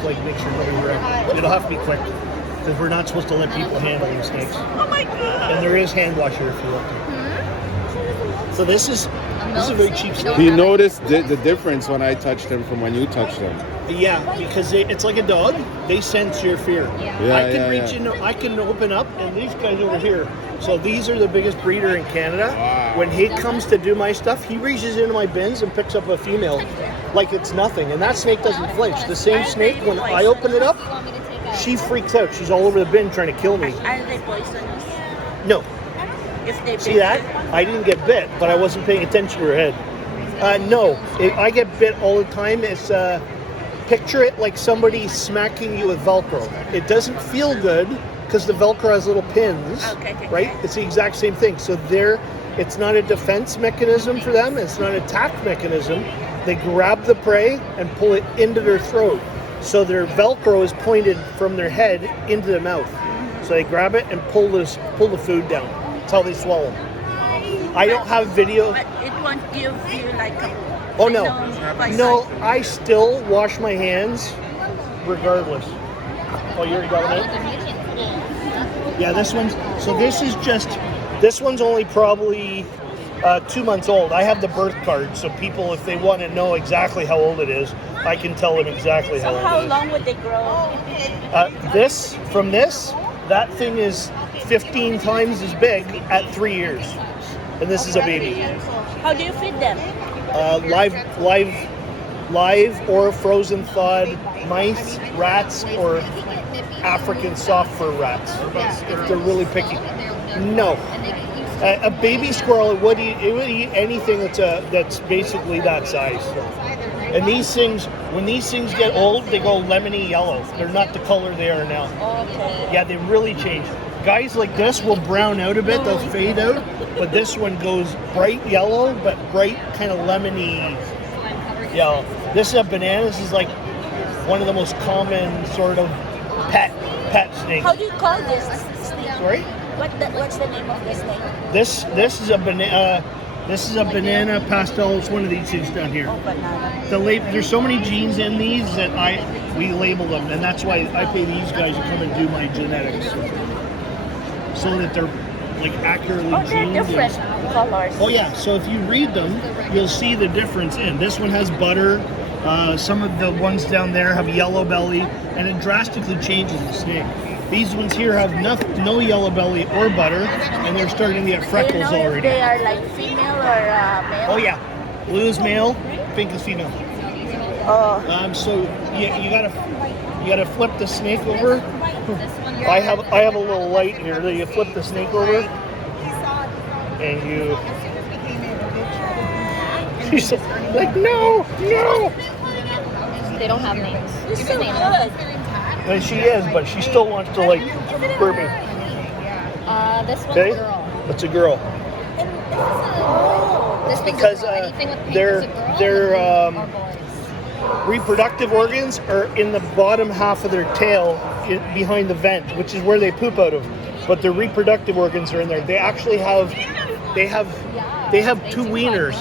just like make sure nobody around. It'll have to be quick because we're not supposed to let people handle these snakes. Oh my god! And there is hand wash here if you want to. So this is a very cheap snake. He noticed the difference when I touched him from when you touched him. Yeah, because it's like a dog. They sense your fear. Yeah, I can reach in, I can open up, and these guys over here. So these are the biggest breeder in Canada. Wow. When he comes to do my stuff, he reaches into my bins and picks up a female like it's nothing. And that snake doesn't flinch. The same snake, when I open it up, she freaks out. She's all over the bin trying to kill me. Are they poisonous? No. If they See that? I didn't get bit, but I wasn't paying attention to her head. No, I get bit all the time. It's picture it like somebody smacking you with Velcro. It doesn't feel good because the Velcro has little pins, right? It's the exact same thing. So it's not a defense mechanism for them. It's not an attack mechanism. They grab the prey and pull it into their throat. So their Velcro is pointed from their head into their mouth. So they grab it and pull the food down. That's how they swallow. I don't have video. But it won't give you like a... Oh no, I still wash my hands regardless. Oh, you already got it? Yeah, this one's only probably 2 months old. I have the birth card, so people, if they want to know exactly how old it is, I can tell them exactly how old it is. How long would they grow? That thing is 15 times as big at 3 years. And this is a baby. How do you feed them? Live or frozen thawed mice, rats, or African soft fur rats, if they're really picky. No. A baby squirrel would eat anything that's basically that size. And these things, when these things get old, they go lemony yellow. They're not the color they are now. Okay. Yeah, they really change. Guys like this will brown out a bit, they'll fade out, but this one goes bright yellow, but bright kind of lemony yellow. This is a banana. This is like one of the most common sort of pet snakes. How do you call this snake? Sorry? What's the name of this snake? This is a banana. This is a banana pastel. It's one of these things down here. Oh, banana. There's so many genes in these that we label them, and that's why I pay these guys to come and do my genetics, so that they're like accurately gened. They're different colors. Oh yeah, so if you read them, you'll see the difference in. This one has butter. Some of the ones down there have yellow belly, and it drastically changes the snake. These ones here have no yellow belly or butter, and they're starting to get freckles Do you know already. If they are like female or male? Oh yeah, blue is male, pink is female. Oh. So you gotta flip the snake over. I have a little light here that you flip the snake over, and you. She's like, no. They don't have names. It's so good. And she is, but she still wants to like burp me. This one's Okay, a girl. that's a girl. This thing's Because a girl. Anything with pink their is a girl their or boys. reproductive organs are in the bottom half of their tail, behind the vent, which is where they poop out of. But their reproductive organs are in there. They actually have two wieners.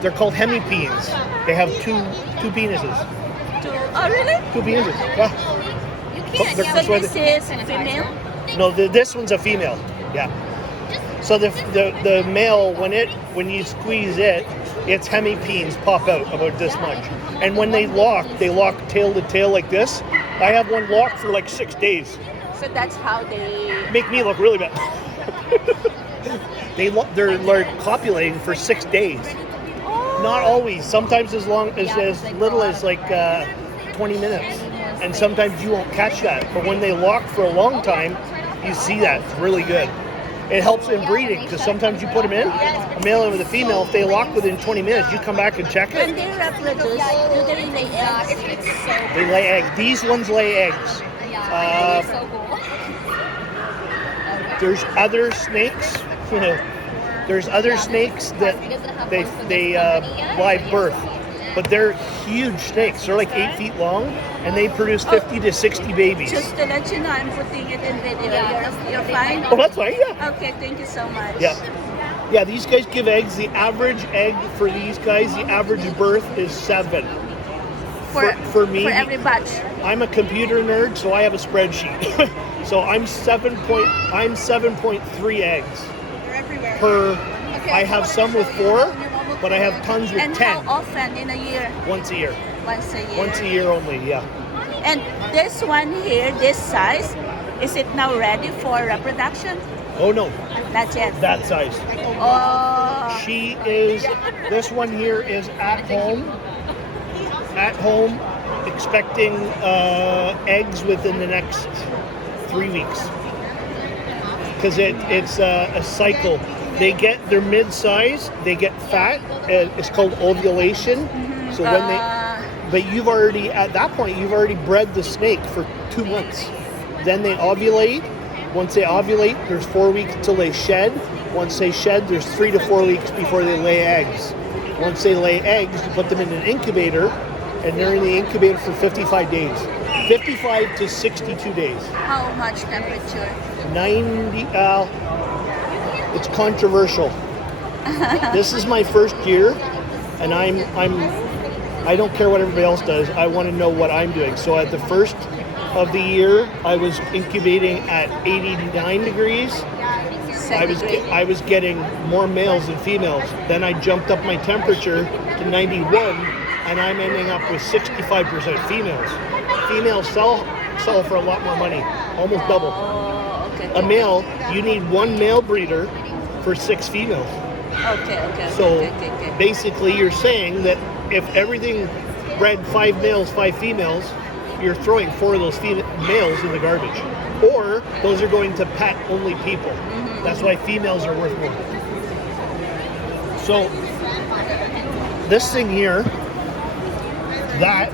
They're called hemipenes. They have two penises. Oh, really? Two penises. Yeah. So this is female? No, this one's a female. Yeah. So the male, when you squeeze it, its hemipenes pop out about this much. And when they lock tail to tail like this. I have one locked for like 6 days. So that's how they... Make me look really bad. They're copulating for 6 days. Not always. Sometimes as little as like 20 minutes. And sometimes you won't catch that. But when they lock for a long time, you see that. It's really good. It helps in breeding because sometimes you put them in, a male and with a female, if they lock within 20 minutes, you come back and check When it. they reproduce, do they lay eggs? They lay eggs. These ones lay eggs. So cool. There's other snakes. There's other snakes that they live birth, but they're huge snakes. They're like 8 feet long, and they produce 50 to 60 babies. Just to let you know, I'm putting it in video. You're fine? Oh, that's fine. Yeah. Okay, thank you so much. Yeah. These guys give eggs. The average egg for these guys, the average birth is 7. For me, for every batch. I'm a computer nerd, so I have a spreadsheet. So I'm 7.3 eggs per. I have some with 4, but I have tons with And 10 how often in a year? once a year. Once a year. Once a year only, yeah. And this one here, this size, is it now ready for reproduction? Oh no, Not yet. that size. Oh, She is. This one here is at home. At home, expecting eggs within the next 3 weeks. Because it's a cycle. They're mid-size. They get fat. It's called ovulation. So when they. But you've already, at that point, you've already bred the snake for 2 months. Then they ovulate. Once they ovulate, there's 4 weeks until they shed. Once they shed, there's 3 to 4 weeks before they lay eggs. Once they lay eggs, you put them in an incubator, and they're in the incubator for 55 days. 55 to 62 days. how much temperature? 90, it's controversial. This is my first year, and I don't care what everybody else does. I want to know what I'm doing. So at the first of the year, I was incubating at 89 degrees. I was getting more males than females. Then I jumped up my temperature to 91, and I'm ending up with 65% females. Females sell for a lot more money, almost double. Oh, okay. A male, you need 1 male breeder for 6 females. Okay. So Okay. basically, you're saying that if everything bred 5 males, 5 females, you're throwing 4 of those males in the garbage. Or those are going to pet-only people. That's why females are worth more. So this thing here, that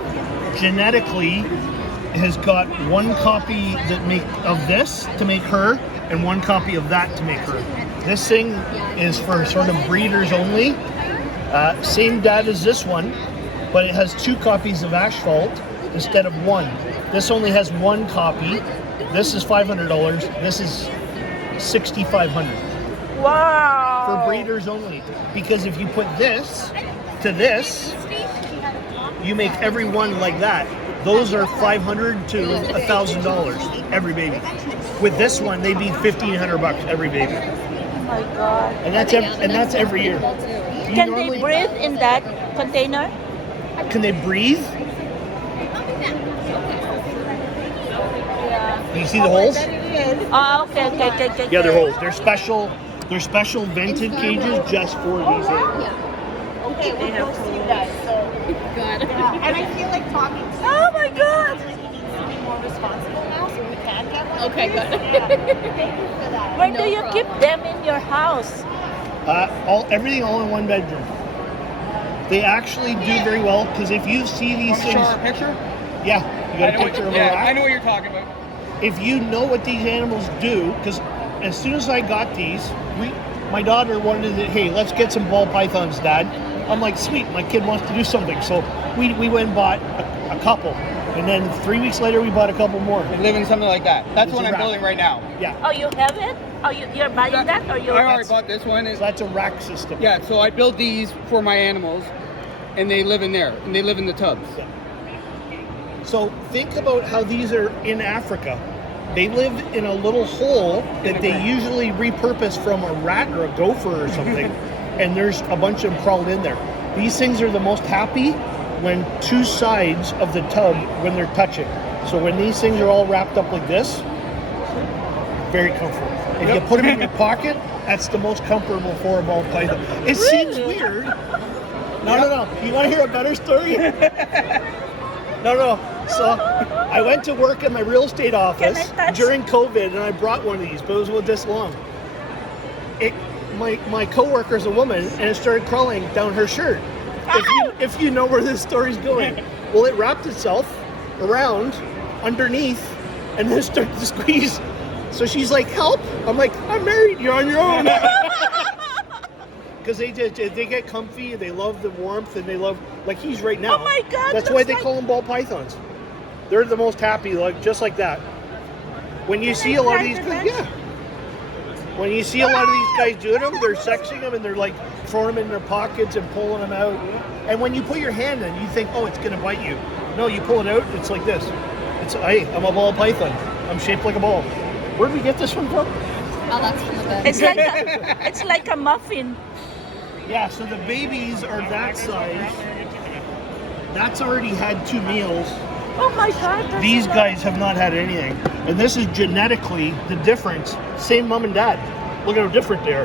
genetically has got 1 copy of this to make her, and 1 copy of that to make her. This thing is for sort of breeders only. Same dad as this one, but it has 2 copies of asphalt instead of 1. This only has 1 copy. This is $500. This is $6,500 Wow. for breeders only. Because if you put this to this, you make every one like that. Those are $500 to $1,000 every baby. With this one, they'd be $1,500 every baby, Oh my God. and that's every year. You Can normally- they breathe in that container? Can they breathe? Do you see the holes? Oh, okay. Yeah, they're holes. They're special vented cages just for these animals. Okay, we're close to you guys, so. Good. And I feel like talking to Oh my God. you needs to be more responsible now, so we can get them. Okay, good. Thank you for that. Where do you keep them in your house? Everything all in 1 bedroom. They actually do very well because if you see these Show things, her a picture? yeah, you got a picture of a Yeah, rat. I know what you're talking about. If you know what these animals do, because as soon as I got these, my daughter wanted to, hey, let's get some ball pythons, Dad. I'm like, sweet, my kid wants to do something. So we went and bought a couple. And then 3 weeks later, we bought a couple more. I live in something like that. That's It's what a I'm wrap. building right now. Yeah, Oh, you have it? Oh, you're buying that or I you're... already bought this one. so that's a rack system. Yeah, so I build these for my animals, and they live in there, and they live in the tubs. So think about how these are in Africa. They live in a little hole that they usually repurpose from a rat or a gopher or something, and there's a bunch of them crawled in there. These things are the most happy when 2 sides of the tub when they're touching. So when these things are all wrapped up like this, very comfortable. If you put them in your pocket, that's the most comfortable for a ball python. It seems weird. No. You want to hear a better story? No. So I went to work at my real estate office Can I touch? during COVID, and I brought one of these, but it was about this long. My coworker's a woman, and it started crawling down her shirt. If you know where this story's going, well, it wrapped itself around underneath, and then started to squeeze. So she's like, "Help!" I'm like, "I'm married. You're on your own." Because they get comfy, they love the warmth, and they love, like he's right now. Oh my God, That's why looks they like- call them ball pythons. They're the most happy, like just like that. When you see a lot of these, private yeah. When you see a lot of these guys doing them, they're sexing them and they're like throwing them in their pockets and pulling them out. And when you put your hand in, you think, oh, it's gonna bite you. No, you pull it out, it's like this. I'm a ball python. I'm shaped like a ball. Where did we get this one from? Oh, that's from the bed. It's like a muffin. Yeah, so the babies are that size. That's already had 2 meals. Oh my God. that's These a lot. guys have not had anything. And this is genetically the difference. Same mom and dad. Look at how different they are.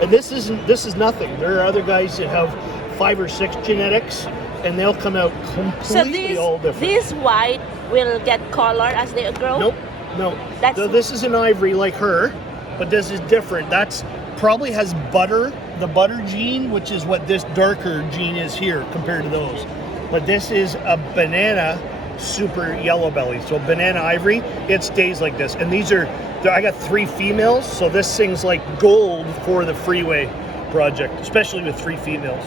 And this is nothing. There are other guys that have 5 or 6 genetics and they'll come out completely So these, all different. these white will get color as they grow? Nope. No. That's- So this is an ivory like her, but this is different. That's probably has butter, the butter gene, which is what this darker gene is here compared to those. But this is a banana super yellow belly. So banana ivory, it stays like this. And these are, I got 3 females, so this thing's like gold for the Freeway project, especially with 3 females.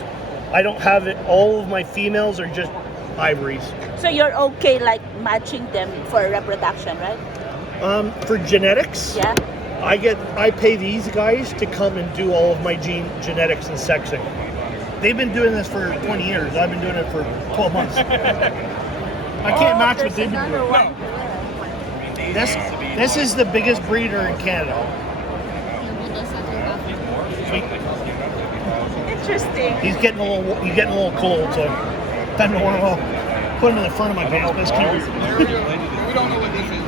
I don't have it, all of my females are just ivories. So you're okay like matching them for reproduction, right? For genetics, Yeah. I pay these guys to come and do all of my genetics and sexing. They've been doing this for 20 years. I've been doing it for 12 months. I can't match what they've been doing. This is the biggest breeder in Canada. Interesting. He's getting a little cold, so time to warm up. Put him in the front of my pants. Best keeper. We don't know what this is.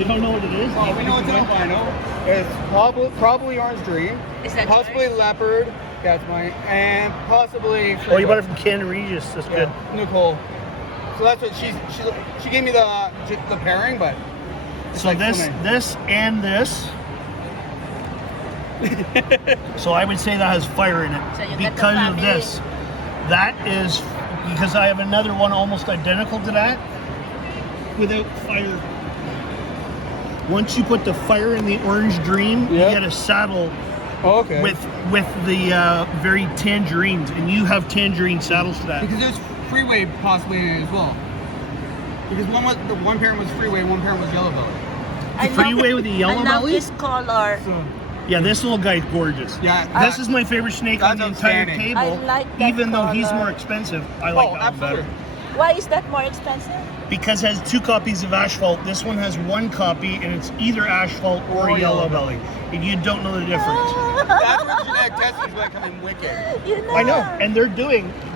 You don't know what it is? Oh, we know it's an albino. It's probably orange dream. Is that possibly yours? leopard? That's mine. And possibly. Oh, you bought it from Canada Regis. That's good. Nicole. So that's what she gave me the pairing, but it's So like this, swimming. this, and this. So I would say that has fire in it So you get the because of family. this. That is because I have another one almost identical to that without fire. Once you put the fire in the orange dream, Yep. you get a saddle Oh, okay. with the very tangerines, and you have tangerine saddles to that. Because there's Freeway possibly in it as well. Because one parent was Freeway, one parent was Yellow Belly. I Freeway love- with the yellow I love belly? this color. So Yeah, this little guy's gorgeous. yeah, This is my favorite snake on the That's entire outstanding. table. I like that Even though he's color. more expensive, I like that one absolutely. better. Why is that more expensive? Because it has 2 copies of Asphalt. This one has 1 copy, and it's either Asphalt or Or Yellow Yellow Belly. And you don't know the difference. That's where genetic testing is going to come in wicked. You know. I know, and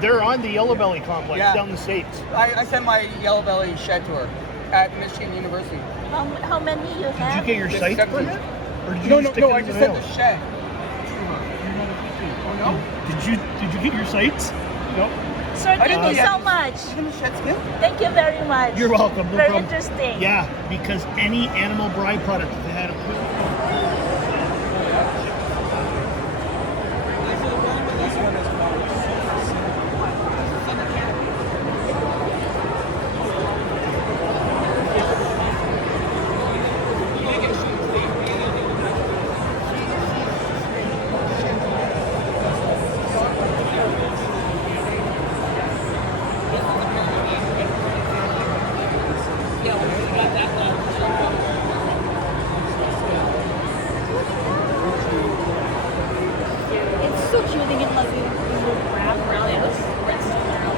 they're on the Yellow Belly complex Yeah. down the States. I sent my Yellow Belly shed to her at Michigan University. How many you Did have? you get your Just sights 17. printed? Or did you No, just stick no, it I in just the sent mail? the shed. Oh no? Did you get your sights? No. Sir, I thank didn't know you you so had- much. Even the shed skin? Thank you very much. You're welcome. No Very problem. interesting. Yeah, because any animal bride product they had. It's so cute. They get like a little wrap around it.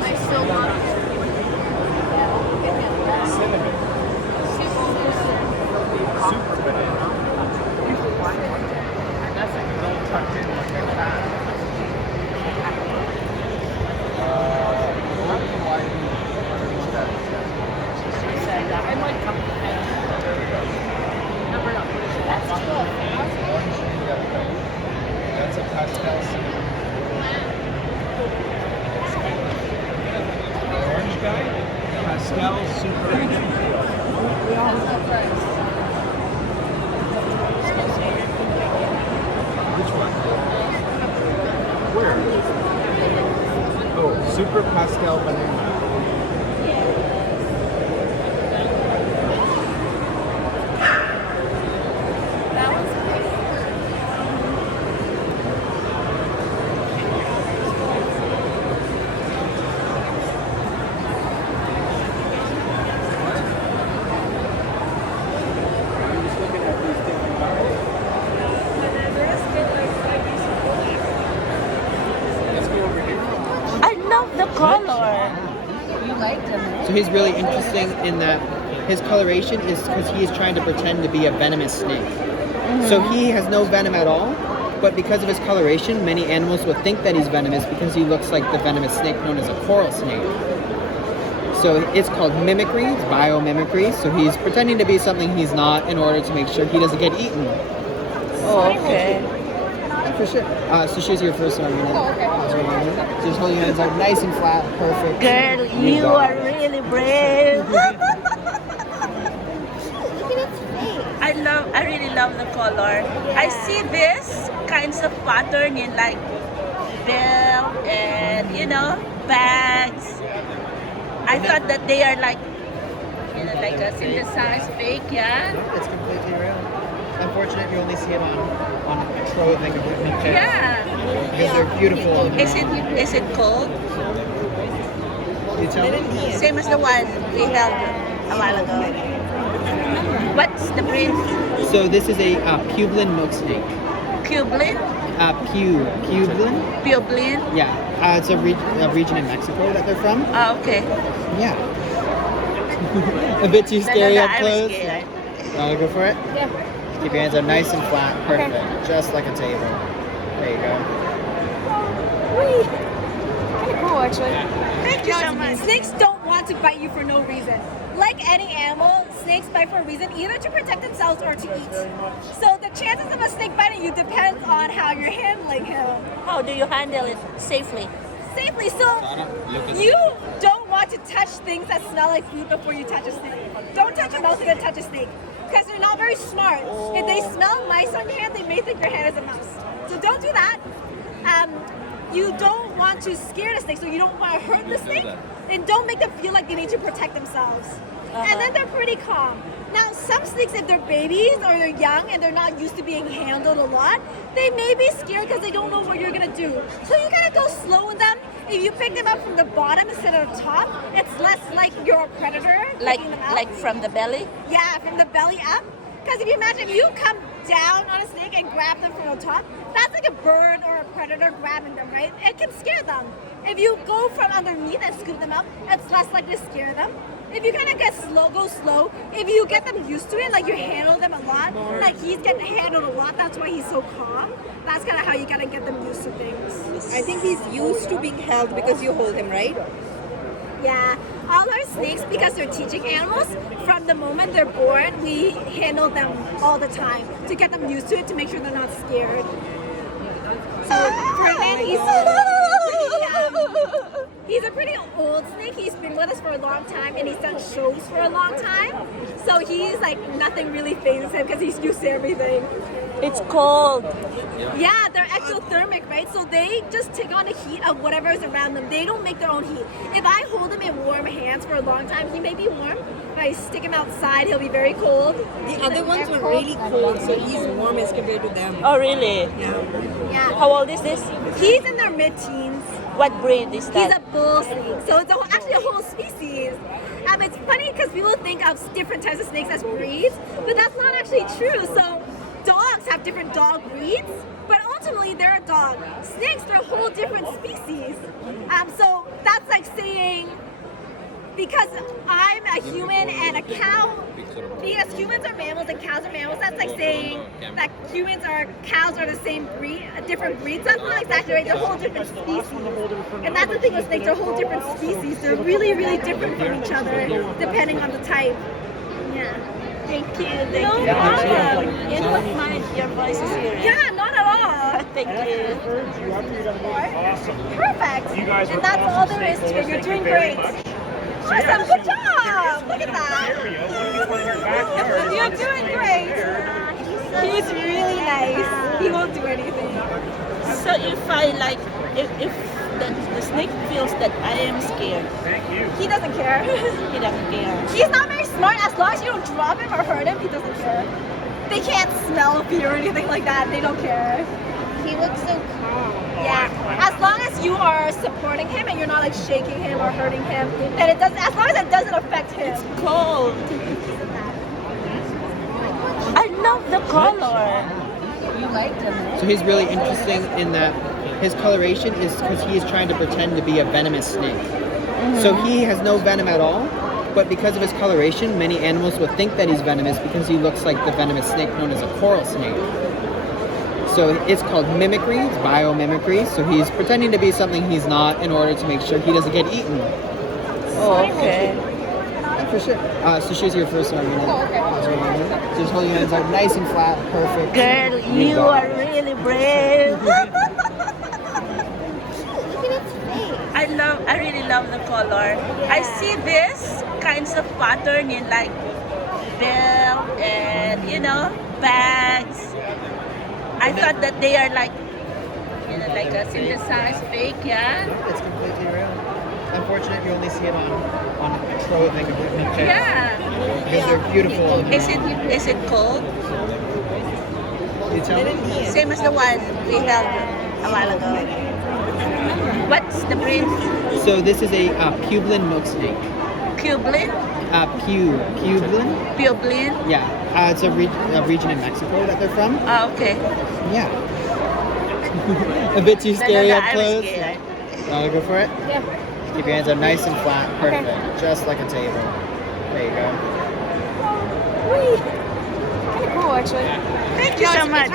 I still want That's a pastel. Orange guy? Pastel super. Which one? Where? Oh, super pastel banana. color. You liked him. So he's really interesting in that his coloration is because he is trying to pretend to be a venomous snake. So he has no venom at all, but because of his coloration, many animals will think that he's venomous because he looks like the venomous snake known as a coral snake. So it's called mimicry, it's biomimicry. So he's pretending to be something he's not in order to make sure he doesn't get eaten. Oh, okay. For sure. So she's your first one. Oh, okay. So just hold your hands up nice and flat, perfect. Girl, you are really brave. I really love the color. I see this kinds of pattern in like belt and bags. I thought that they are like like a synthesized fake, yeah. It's completely real. Unfortunately, you only see it on clothing of pictures. Yeah. Because they're beautiful. Is it cold? You tell me? Same as the one we held a while ago. What's the breed? So this is a Pueblan milk snake. Pueblan? Pueblan? Pueblan? Yeah. It's a region in Mexico that they're from. Oh, okay. Yeah. A bit too scary No, up I was close. scared. Wanna go for it? Yeah. Keep your hands up nice and flat. Perfect. Just like a table. There you go. Kind of cool, actually. Thank you so much. Snakes don't want to bite you for no reason. Like any animal, snakes bite for a reason, either to protect themselves or to eat. So the chances of a snake biting you depends on how you're handling him. How do you handle it safely? Safely, so you don't want to touch things that smell like food before you touch a snake. Don't touch a mouse and then touch a snake, because they're not very smart. If they smell mice on your hand, they may think your hand is a mouse. So don't do that. You don't want to scare the snake, so you don't want to hurt the snake, and don't make them feel like they need to protect themselves. And then they're pretty calm. Now, some snakes, if they're babies or they're young and they're not used to being handled a lot, they may be scared because they don't know what you're gonna do. So you gotta go slow with them. If you pick them up from the bottom instead of the top, it's less like you're a predator picking them up. Like from the belly? Yeah, from the belly up. Because if you imagine, if you come down on a snake and grab them from the top, that's like a bird or a predator grabbing them, right? It can scare them. If you go from underneath and scoop them up, it's less likely to scare them. If you kind of go slow, if you get them used to it, like you handle them a lot, like he's getting handled a lot, that's why he's so calm. That's kind of how you gotta get them used to things. I think he's used to being held because you hold him, right? Yeah, all our snakes, because they're teaching animals, from the moment they're born, we handle them all the time to get them used to it, to make sure they're not scared. So Ferdinand, he's a pretty old snake. He's been with us for a long time, and he's done shows for a long time. So he's like, nothing really phases him because he's used to everything. It's cold. Yeah, they're exothermic, right? So they just take on the heat of whatever is around them. They don't make their own heat. If I hold him in warm hands for a long time, he may be warm. If I stick him outside, he'll be very cold. The other ones were really cold, so he's warm as compared to them. Oh, really? Yeah. How old is this? He's in their mid-teens. What breed is He's that? a bull snake. So it's actually a whole species. It's funny because people think of different types of snakes as breeds, but that's not actually true. So dogs have different dog breeds, but ultimately they're a dog. Snakes, they're a whole different species. So that's like saying, because I'm a human and a cow, because humans are mammals and cows are mammals, that's like saying that cows are the same breed, a different breed. So that's not exactly right. They're a whole different species. And that's the thing with snakes, they're a whole different species. They're really, really different from each other, depending on the type. Yeah. Thank you. No problem. You don't mind your voice is here. Yeah, not at all. Thank you. Perfect. And that's all there is to it. You're doing great. Awesome. Good job. Look at that. You're doing great. He's really nice. He won't do anything. So if I like, if the snake feels that I am scared, He doesn't care. he doesn't care. He's not very smart. As long as you don't drop him or hurt him, he doesn't care. They can't smell fear or anything like that. They don't care. He looks so calm. Yeah. As long as you are supporting him and you're not like shaking him or hurting him, then it doesn't. As long as it doesn't affect him. Cold. I love the color. You liked him. So he's really interesting in that his coloration is because he is trying to pretend to be a venomous snake. So he has no venom at all, but because of his coloration, many animals will think that he's venomous because he looks like the venomous snake known as a coral snake. So it's called mimicry, it's biomimicry. So he's pretending to be something he's not in order to make sure he doesn't get eaten. Oh, okay. For sure. So she's your first one. So just hold your hands out nice and flat, perfect. Girl, you are really brave. I really love the color. I see this kinds of pattern in like bell and bags. I thought that they are like like a synthesized fake, yeah. It's completely real. Unfortunately, you only see it on clothing and pictures. Yeah. Because they're beautiful. Is it cold? You tell me? Same as the one we held a while ago. What's the breed? So this is a Pueblan milk snake. Cublin? Pueblan? Publin? Yeah. It's a region in Mexico that they're from. Oh, okay. Yeah. A bit too scary up I was close. scared. Wanna go for it? Yeah. Keep your hands up nice and flat. Perfect. Just like a table. There you go. Kind of cool, actually. Thank you so much.